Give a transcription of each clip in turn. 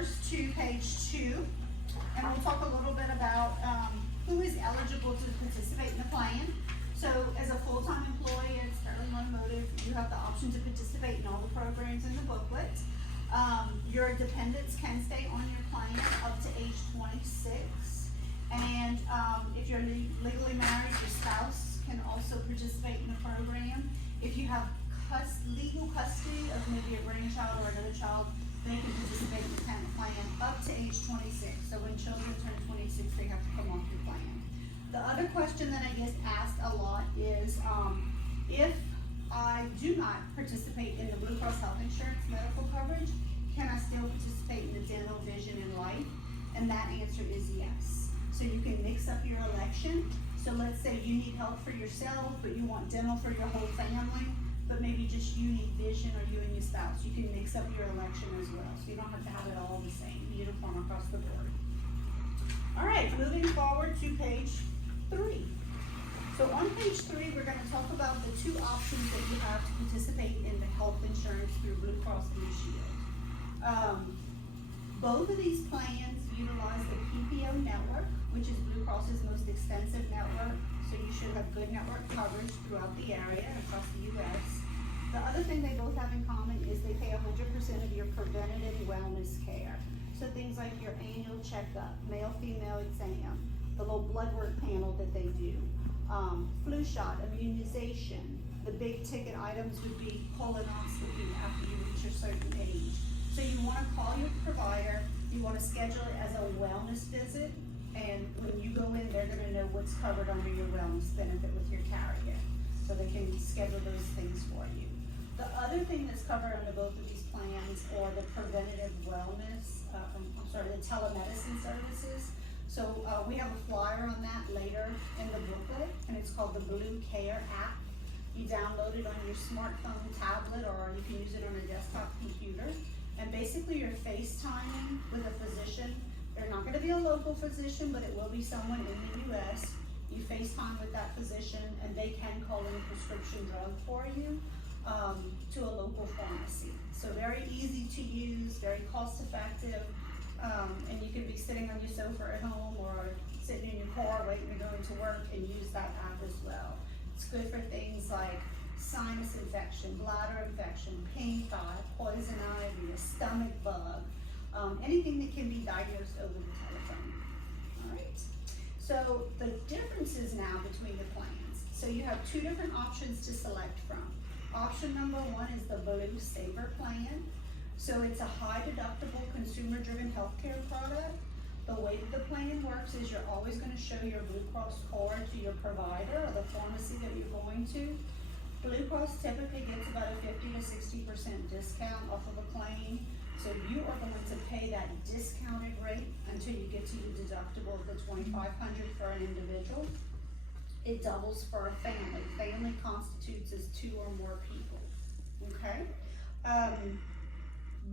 first to page 2, and we'll talk a little bit about who is eligible to participate in the plan. So as a full-time employee at Sterling Automotive, you have the option to participate in all the programs in the booklet. Your dependents can stay on your plan up to age 26. And if you're legally married, your spouse can also participate in the program. If you have legal custody of maybe a grandchild or another child, they can participate in the plan up to age 26. So when children turn 26, they have to come off your plan. The other question that I get asked a lot is, if I do not participate in the Blue Cross Health Insurance medical coverage, can I still participate in the dental, vision, and life? And that answer is yes. So you can mix up your election. So let's say you need help for yourself, but you want dental for your whole family, but maybe just you need vision, or you and your spouse. You can mix up your election as well. So you don't have to have it all the same, uniform across the board. All right, moving forward to page 3. So on page 3, we're going to talk about the 2 options that you have to participate in the health insurance through Blue Cross Blue Shield. Both of these plans utilize the PPO network, which is Blue Cross's most extensive network, so you should have good network coverage throughout the area across the U.S. The other thing they both have in common is they pay 100% of your preventative wellness care. So things like your annual checkup, male-female exam, the little blood work panel that they do, flu shot, immunization. The big ticket items would be colonoscopy after you reach a certain age. So you want to call your provider, you want to schedule it as a wellness visit, and when you go in, they're going to know what's covered under your wellness benefit with your carrier. So they can schedule those things for you. The other thing that's covered under both of these plans are the preventative wellness, the telemedicine services. So we have a flyer on that later in the booklet, and it's called the Blue Care app. You download it on your smartphone, tablet, or you can use it on a desktop computer. And basically you're FaceTiming with a physician. They're not going to be a local physician, but it will be someone in the U.S. You FaceTime with that physician, and they can call in a prescription drug for you to a local pharmacy. So very easy to use, very cost effective, and you can be sitting on your sofa at home or sitting in your car waiting to go into work and use that app as well. It's good for things like sinus infection, bladder infection, pink eye, poison ivy, a stomach bug, anything that can be diagnosed over the telephone. All right. So the differences now between the plans. So you have 2 different options to select from. Option number 1 is the Blue Saver plan. So it's a high deductible consumer driven healthcare product. The way that the plan works is you're always going to show your Blue Cross card to your provider or the pharmacy that you're going to. Blue Cross typically gets about a 50 to 60% discount off of a claim. So you are going to pay that discounted rate until you get to your deductible of the $2,500 for an individual. It doubles for a family. Family constitutes as 2 or more people. Okay?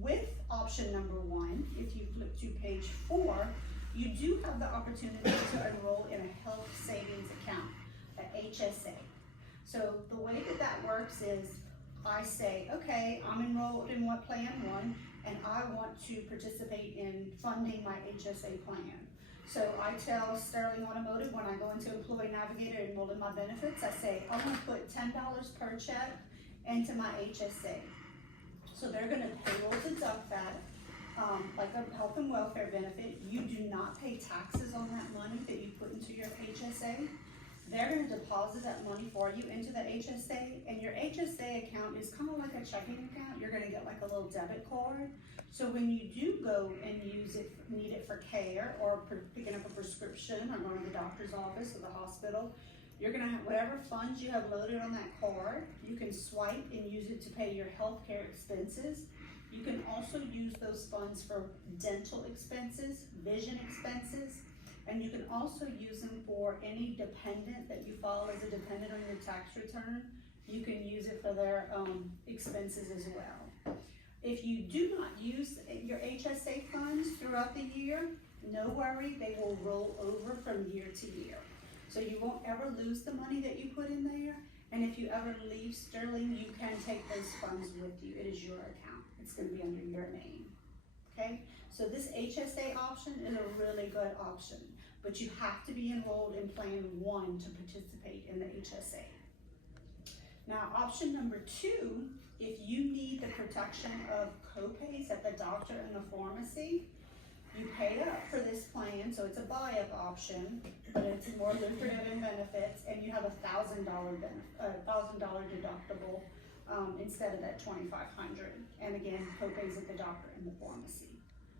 With option number 1, if you flip to page 4, you do have the opportunity to enroll in a health savings account, a HSA. So the way that that works is I say, okay, I'm enrolled in what plan 1, and I want to participate in funding my HSA plan. So I tell Sterling Automotive when I go into Employee Navigator and enroll in my benefits, I say, I want to put $10 per check into my HSA. So they're going to payroll deduct that, like a health and welfare benefit. You do not pay taxes on that money that you put into your HSA. They're going to deposit that money for you into the HSA, and your HSA account is kind of like a checking account. You're going to get like a little debit card. So when you do go and use it, need it for care or picking up a prescription or going to the doctor's office or the hospital, you're going to have whatever funds you have loaded on that card, you can swipe and use it to pay your healthcare expenses. You can also use those funds for dental expenses, vision expenses, and you can also use them for any dependent that you file as a dependent on your tax return. You can use it for their expenses as well. If you do not use your HSA funds throughout the year, no worry, they will roll over from year to year. So you won't ever lose the money that you put in there. And if you ever leave Sterling, you can take those funds with you. It is your account. It's going to be under your name. okay? So this HSA option is a really good option, but you have to be enrolled in Plan 1 to participate in the HSA. Now, option number 2, if you need the protection of copays at the doctor and the pharmacy, you pay up for this plan, so it's a buy-up option, but it's more lucrative in benefits, and you have $1,000 deductible instead of that $2,500. And again, copays at the doctor and the pharmacy.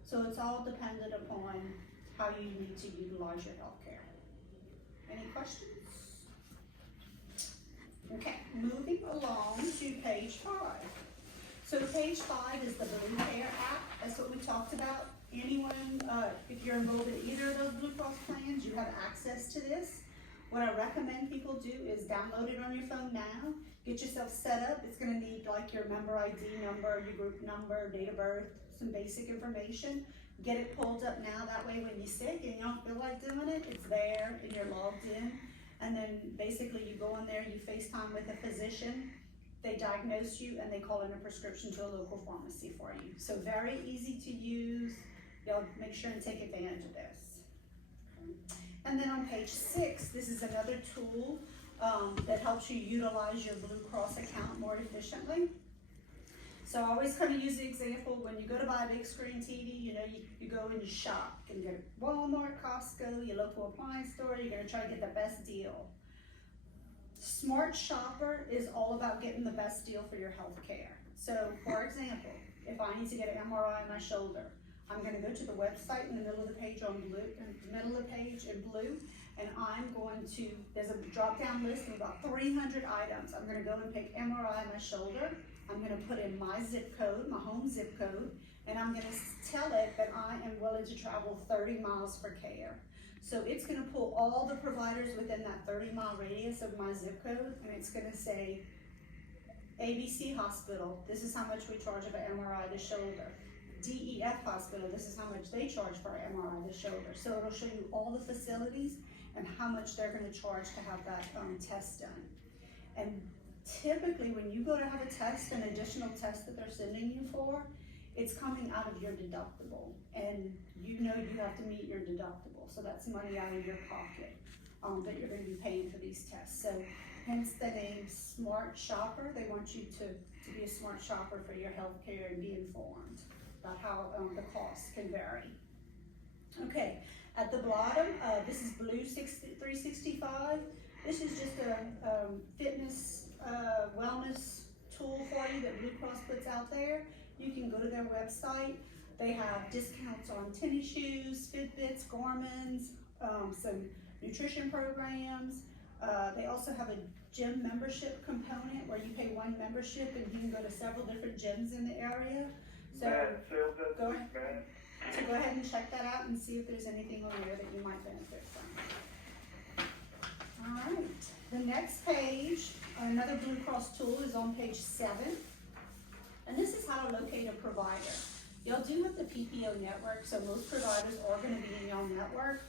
So it's all dependent upon how you need to utilize your health care. Any questions? Okay, moving along to page 5. So page 5 is the Blue Care app. That's what we talked about. Anyone, if you're enrolled in either of those Blue Cross plans, you have access to this. What I recommend people do is download it on your phone now, get yourself set up. It's gonna need like your member ID number, your group number, date of birth, some basic information. Get it pulled up now, that way when you're sick and you don't feel like doing it, it's there and you're logged in. And then basically you go in there, you FaceTime with a physician, they diagnose you and they call in a prescription to a local pharmacy for you. So very easy to use. Y'all make sure and take advantage of this. And then on page 6, this is another tool that helps you utilize your Blue Cross account more efficiently. So I always kind of use the example, when you go to buy a big screen TV, you know, you go and you shop. You can go to Walmart, Costco, your local appliance store, you're gonna try to get the best deal. Smart Shopper is all about getting the best deal for your health care. So for example, if I need to get an MRI on my shoulder, I'm gonna go to the website in the middle of the page on blue, in blue, and I'm going to, there's a drop-down list of about 300 items. I'm gonna go and pick MRI on my shoulder. I'm gonna put in my zip code, my home zip code, and I'm gonna tell it that I am willing to travel 30 miles for care. So it's gonna pull all the providers within that 30-mile radius of my zip code, and it's gonna say, ABC Hospital, this is how much we charge for an MRI of the shoulder. DEF Hospital, this is how much they charge for an MRI of the shoulder. So it'll show you all the facilities and how much they're gonna charge to have that test done. And typically when you go to have a test, an additional test that they're sending you for, it's coming out of your deductible. And you know you have to meet your deductible. So that's money out of your pocket that you're gonna be paying for these tests. So hence the name Smart Shopper. They want you to be a smart shopper for your health care and be informed about how the costs can vary. Okay, at the bottom, this is Blue 365. This is just a fitness, wellness tool for you that Blue Cross puts out there. You can go to their website. They have discounts on tennis shoes, Fitbits, Garmin's, some nutrition programs. They also have a gym membership component where you pay one membership and you can go to several different gyms in the area. So go ahead and check that out and see if there's anything on there that you might benefit from. All right, the next page, another Blue Cross tool is on page 7. And this is how to locate a provider. Y'all do have the PPO network, so most providers are gonna be in your network.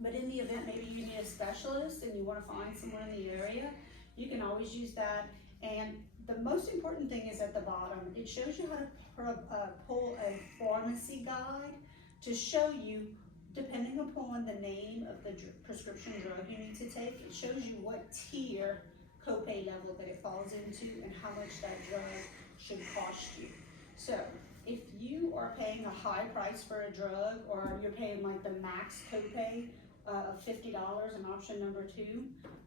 But in the event maybe you need a specialist and you wanna find someone in the area, you can always use that. And the most important thing is at the bottom. It shows you how to pull a pharmacy guide to show you, depending upon the name of the prescription drug you need to take, it shows you what tier copay level that it falls into and how much that drug should cost you. So if you are paying a high price for a drug, or you're paying like the max copay of $50 in option number 2,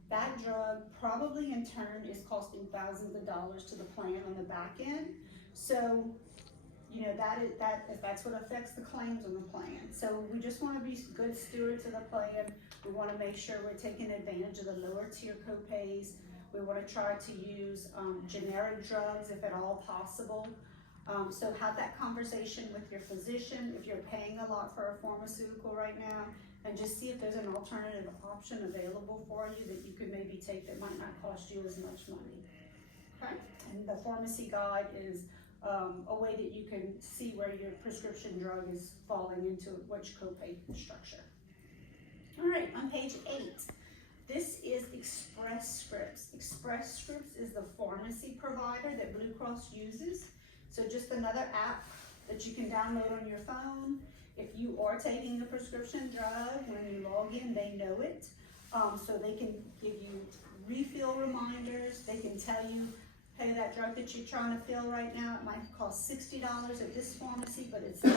that drug probably in turn is costing thousands of dollars to the plan on the back end. So, you know, that's what affects the claims on the plan. So we just want to be good stewards of the plan. We want to make sure we're taking advantage of the lower tier copays. We want to try to use generic drugs if at all possible. So have that conversation with your physician if you're paying a lot for a pharmaceutical right now, and just see if there's an alternative option available for you that you could maybe take that might not cost you as much money. Okay? And the pharmacy guide is a way that you can see where your prescription drug is falling into which copay structure. All right, on page 8, this is Express Scripts. Express Scripts is the pharmacy provider that Blue Cross uses. So just another app that you can download on your phone. If you are taking a prescription drug, when you log in, they know it. So they can give you refill reminders. They can tell you, hey, that drug that you're trying to fill right now, it might cost $60 at this pharmacy, but it's 10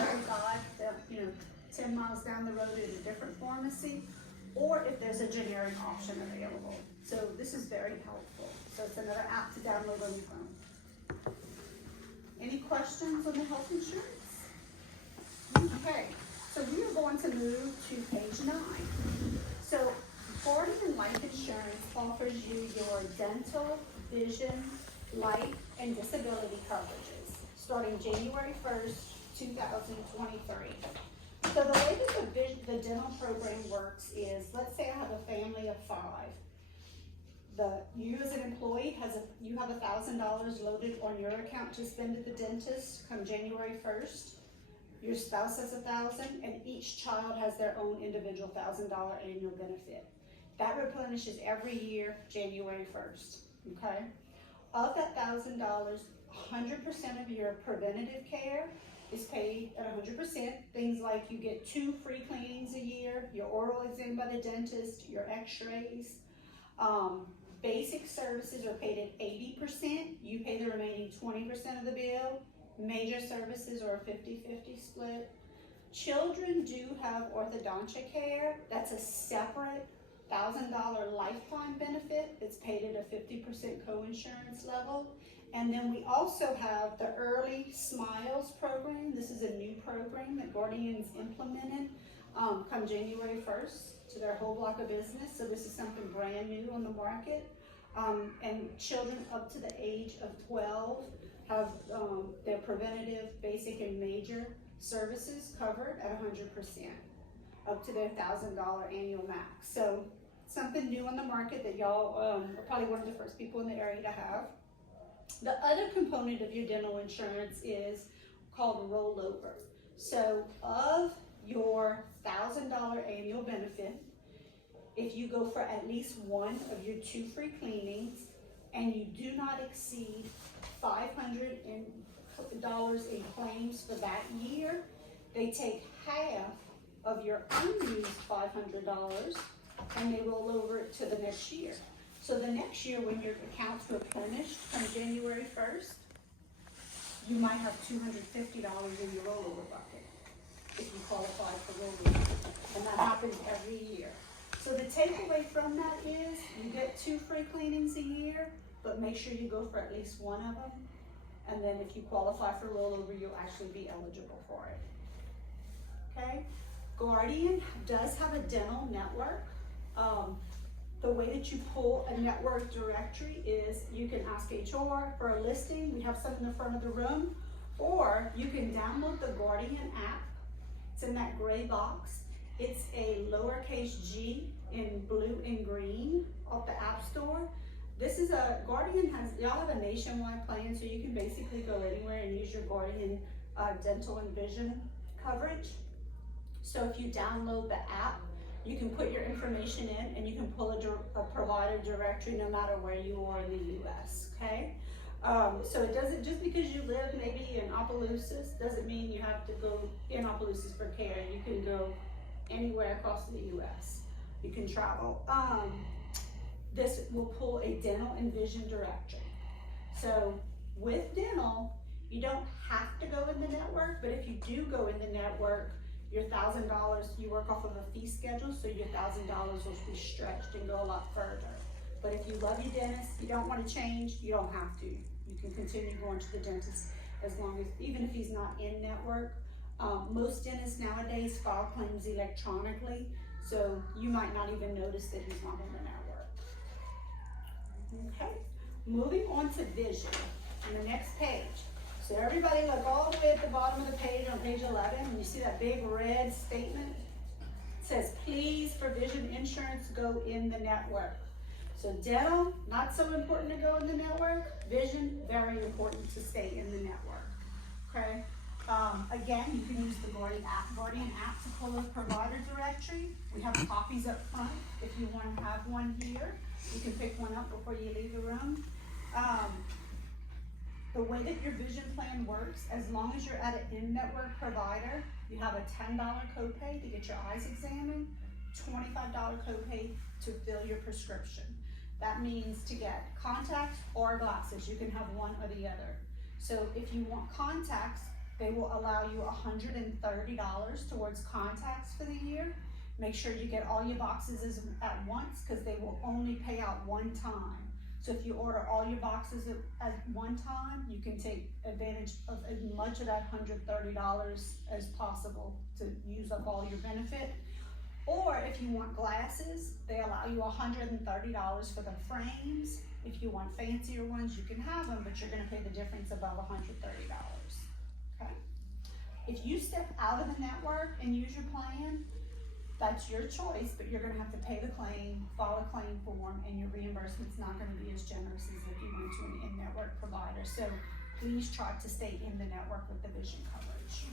miles down the road at a different pharmacy, or if there's a generic option available. So this is very helpful. So it's another app to download on your phone. Any questions on the health insurance? Okay, so we are going to move to page 9. So Guardian Life Insurance offers you your dental, vision, life, and disability coverages starting January 1st, 2023. So the way that the dental program works is, let's say I have a family of 5. You as an employee you have $1,000 loaded on your account to spend at the dentist come January 1st. Your spouse has $1,000, and each child has their own individual $1,000 annual benefit. That replenishes every year, January 1st, okay? Of that $1,000, 100% of your preventative care is paid at 100%. Things like you get 2 free cleanings a year, your oral exam by the dentist, your x-rays. Basic services are paid at 80%. You pay the remaining 20% of the bill. Major services are a 50-50 split. Children do have orthodontia care. That's a separate $1,000 lifetime benefit. It's paid at a 50% co-insurance level. And then we also have the Early Smiles program. This is a new program that Guardian's implemented come January 1st to their whole block of business. So this is something brand new on the market. And children up to the age of 12 have their preventative, basic, and major services covered at 100%, up to their $1,000 annual max. So something new on the market that y'all are probably one of the first people in the area to have. The other component of your dental insurance is called rollover. So of your $1,000 annual benefit, if you go for at least one of your 2 free cleanings and you do not exceed $500 in claims for that year, they take half of your unused $500 and they roll over it to the next year. So the next year when your account's replenished come January 1st, you might have $250 in your rollover bucket if you qualify for rollover. And that happens every year. So the takeaway from that is you get 2 free cleanings a year, but make sure you go for at least one of them. And then if you qualify for rollover, you'll actually be eligible for it. Okay? Guardian does have a dental network. The way that you pull a network directory is you can ask HR for a listing. We have some in the front of the room. Or you can download the Guardian app. It's in that gray box. It's a lowercase g in blue and green off the App Store. This is Guardian y'all have a nationwide plan, so you can basically go anywhere and use your Guardian dental and vision coverage. So if you download the app, you can put your information in and you can pull a provider directory no matter where you are in the US, okay? So it doesn't, just because you live maybe in Opelousas, doesn't mean you have to go in Opelousas for care. You can go anywhere across the US. You can travel. This will pull a dental and vision directory. So with dental, you don't have to go in the network, but if you do go in the network, your $1,000, you work off of a fee schedule, so your $1,000 will be stretched and go a lot further. But if you love your dentist, you don't want to change, you don't have to. You can continue going to the dentist as long as, even if he's not in network. Most dentists nowadays file claims electronically, so you might not even notice that he's not in the network. Okay, moving on to vision on the next page. So everybody look all the way at the bottom of the page on page 11, and you see that big red statement? It says, please, for vision insurance, go in the network. So dental, not so important to go in the network. Vision, very important to stay in the network, okay? Again, you can use the Guardian app to pull a provider directory. We have copies up front. If you want to have one here, you can pick one up before you leave the room. The way that your vision plan works, as long as you're at an in-network provider, you have a $10 copay to get your eyes examined, $25 copay to fill your prescription. That means to get contacts or glasses, you can have one or the other. So if you want contacts, they will allow you $130 towards contacts for the year. Make sure you get all your boxes at once, because they will only pay out one time. So if you order all your boxes at one time, you can take advantage of as much of that $130 as possible to use up all your benefit. Or if you want glasses, they allow you $130 for the frames. If you want fancier ones, you can have them, but you're gonna pay the difference above $130, okay? If you step out of the network and use your plan, that's your choice, but you're gonna have to pay the claim, file a claim form, and your reimbursement's not gonna be as generous as if you went to an in-network provider. So please try to stay in the network with the vision coverage.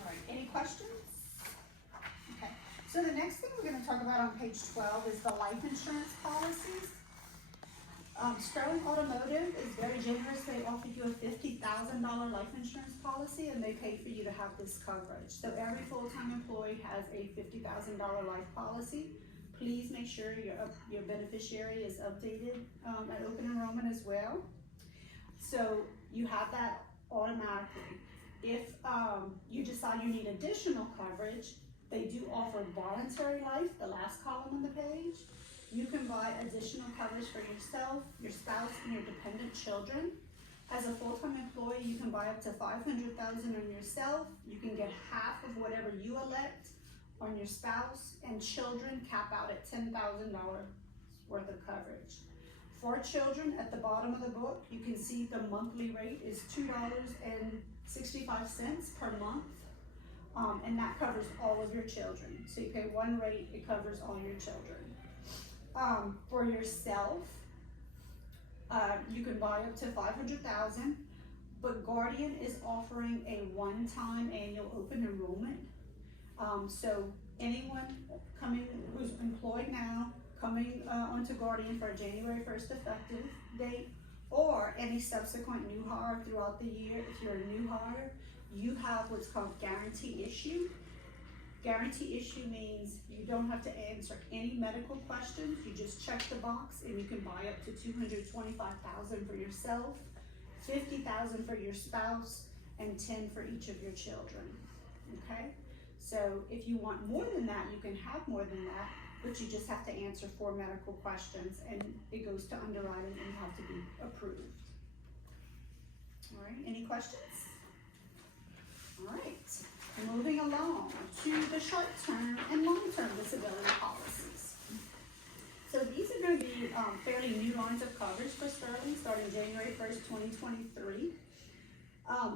All right, any questions? Okay, so the next thing we're gonna talk about on page 12 is the life insurance policies. Sterling Automotive is very generous. They offer you a $50,000 life insurance policy, and they pay for you to have this coverage. So every full-time employee has a $50,000 life policy. Please make sure your beneficiary is updated at open enrollment as well. So you have that automatically. If you decide you need additional coverage, they do offer voluntary life, the last column on the page. You can buy additional coverage for yourself, your spouse, and your dependent children. As a full-time employee, you can buy up to $500,000 on yourself. You can get half of whatever you elect on your spouse, and children cap out at $10,000 worth of coverage. For children, at the bottom of the book, you can see the monthly rate is $2.65 per month, and that covers all of your children. So you pay one rate, it covers all your children. For yourself, you can buy up to $500,000, but Guardian is offering a one-time annual open enrollment. So anyone who's employed now, coming onto Guardian for a January 1st effective date, or any subsequent new hire throughout the year, if you're a new hire, you have what's called guarantee issue. Guarantee issue means you don't have to answer any medical questions. You just check the box, and you can buy up to $225,000 for yourself, $50,000 for your spouse, and $10,000 for each of your children. Okay? So if you want more than that, you can have more than that, but you just have to answer 4 medical questions, and it goes to underwriting, and you have to be approved. All right, any questions? All right. Moving along to the short-term and long-term disability policies. So these are going to be fairly new lines of coverage for Sterling starting January 1st, 2023.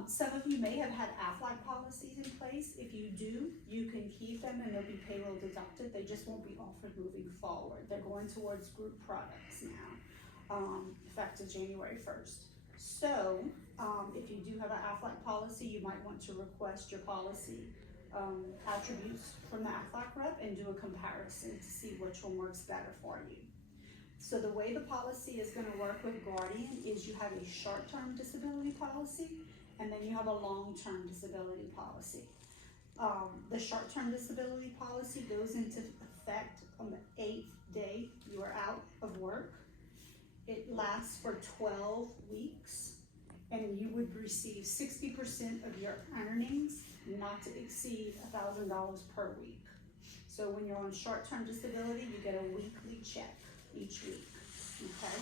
Some of you may have had AFLAC policies in place. If you do, you can keep them and they'll be payroll deducted. They just won't be offered moving forward. They're going towards group products now, effective January 1st. So, if you do have an AFLAC policy, you might want to request your policy attributes from the AFLAC rep and do a comparison to see which one works better for you. So the way the policy is going to work with Guardian is you have a short-term disability policy, and then you have a long-term disability policy. The short-term disability policy goes into effect on the 8th day you are out of work. It lasts for 12 weeks, and you would receive 60% of your earnings, not to exceed $1,000 per week. So when you're on short-term disability, you get a weekly check each week, okay?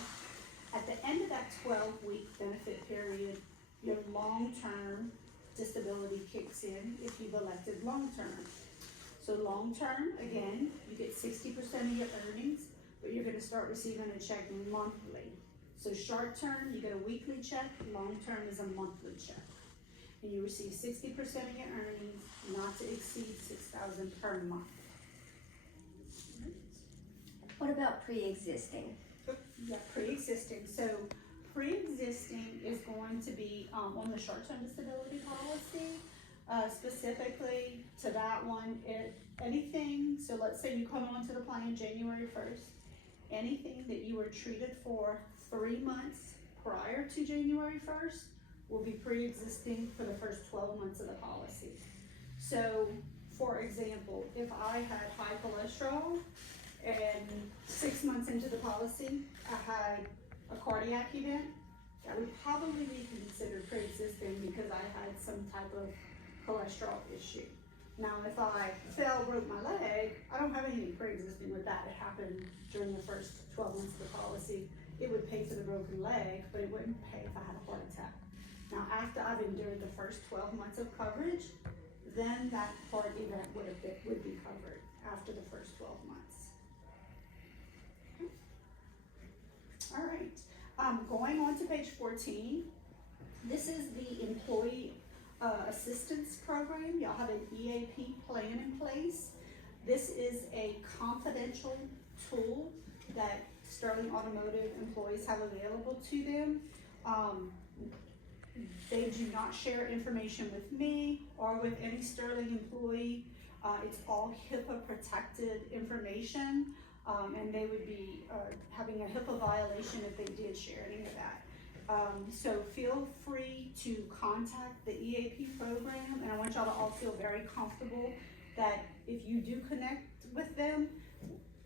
At the end of that 12-week benefit period, your long-term disability kicks in if you've elected long-term. So long-term, again, you get 60% of your earnings, but you're gonna start receiving a check monthly. So short-term, you get a weekly check, long-term is a monthly check. And you receive 60% of your earnings, not to exceed $6,000 per month. What about pre-existing? Yeah, pre-existing. So pre-existing is going to be on the short-term disability policy. Specifically to that one, anything, so let's say you come onto the plan January 1st, anything that you were treated for 3 months prior to January 1st will be pre-existing for the first 12 months of the policy. So, for example, if I had high cholesterol and 6 months into the policy, I had a cardiac event, that would probably be considered pre-existing because I had some type of cholesterol issue. Now, if I fell, broke my leg, I don't have anything pre-existing with that. It happened during the first 12 months of the policy. It would pay for the broken leg, but it wouldn't pay if I had a heart attack. Now, after I've endured the first 12 months of coverage, then that heart event would be covered after the first 12 months. Okay. All right, going on to page 14. This is the employee assistance program. Y'all have an EAP plan in place. This is a confidential tool that Sterling Automotive employees have available to them. They do not share information with me or with any Sterling employee. It's all HIPAA protected information, and they would be having a HIPAA violation if they did share any of that. So feel free to contact the EAP program, and I want y'all to all feel very comfortable that if you do connect with them,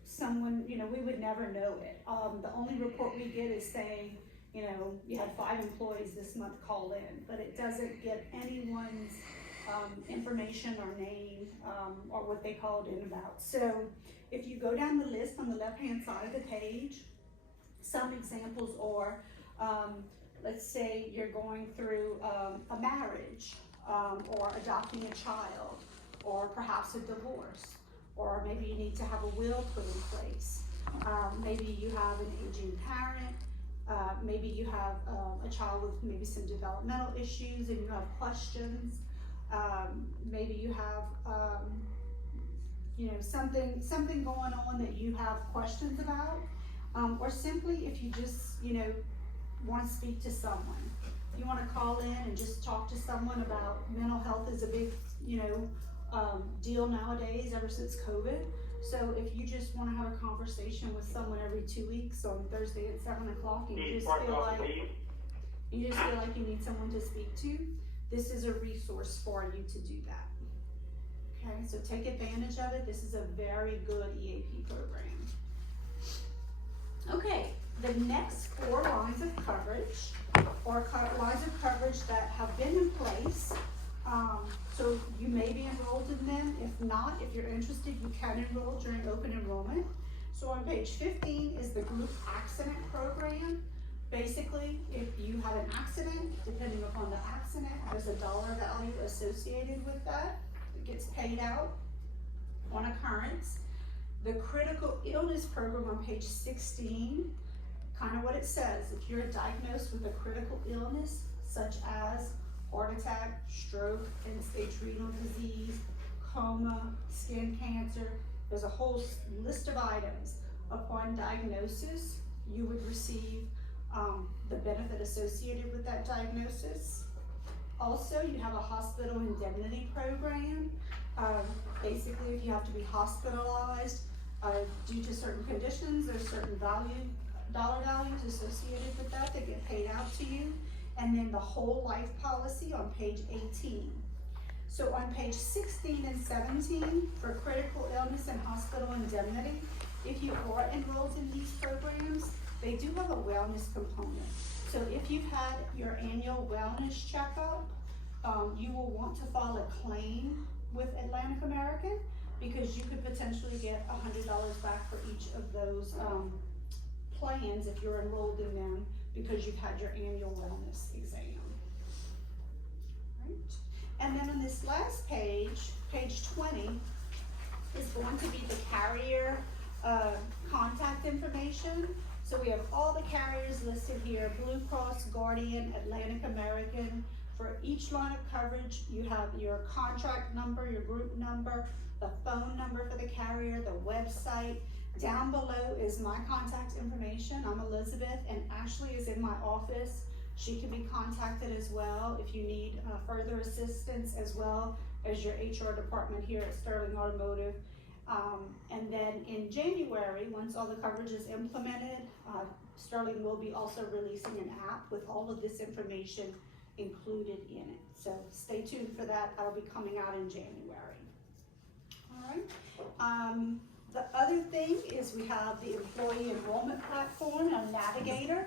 someone, you know, we would never know it. The only report we get is saying, you know, you had 5 employees this month call in, but it doesn't get anyone's information or name or what they called in about. So if you go down the list on the left-hand side of the page, some examples are, let's say you're going through a marriage, or adopting a child, or perhaps a divorce, or maybe you need to have a will put in place. Maybe you have an aging parent, maybe you have a child with maybe some developmental issues and you have questions. Maybe you have, you know, something going on that you have questions about, or simply if you just, you know, want to speak to someone. If you want to call in and just talk to someone about mental health is a big, you know, deal nowadays ever since COVID. So if you just want to have a conversation with someone every 2 weeks on Thursday at 7 o'clock and you just feel like you need someone to speak to, this is a resource for you to do that. Okay, so take advantage of it. This is a very good EAP program. Okay, the next 4 lines of coverage, or lines of coverage that have been in place. So you may be enrolled in them. If not, if you're interested, you can enroll during open enrollment. So on page 15 is the group accident program. Basically, if you have an accident, depending upon the accident, there's a dollar value associated with that. It gets paid out on occurrence. The critical illness program on page 16, kind of what it says, if you're diagnosed with a critical illness, such as heart attack, stroke, end-stage renal disease, coma, skin cancer, there's a whole list of items. Upon diagnosis, you would receive the benefit associated with that diagnosis. Also, you have a hospital indemnity program. Basically, if you have to be hospitalized due to certain conditions, there's certain dollar values associated with that get paid out to you. And then the whole life policy on page 18. So on page 16 and 17, for critical illness and hospital indemnity, if you are enrolled in these programs, they do have a wellness component. So if you've had your annual wellness checkup, you will want to file a claim with Atlantic American, because you could potentially get $100 back for each of those plans if you're enrolled in them, because you've had your annual wellness exam. Right. And then on this last page, page 20, is going to be the carrier contact information. So we have all the carriers listed here: Blue Cross, Guardian, Atlantic American. For each line of coverage, you have your contract number, your group number, the phone number for the carrier, the website. Down below is my contact information. I'm Elizabeth, and Ashley is in my office. She can be contacted as well if you need further assistance, as well as your HR department here at Sterling Automotive. And then in January, once all the coverage is implemented, Sterling will be also releasing an app with all of this information included in it. So stay tuned for that. That'll be coming out in January. All right. The other thing is we have the employee enrollment platform, our Navigator.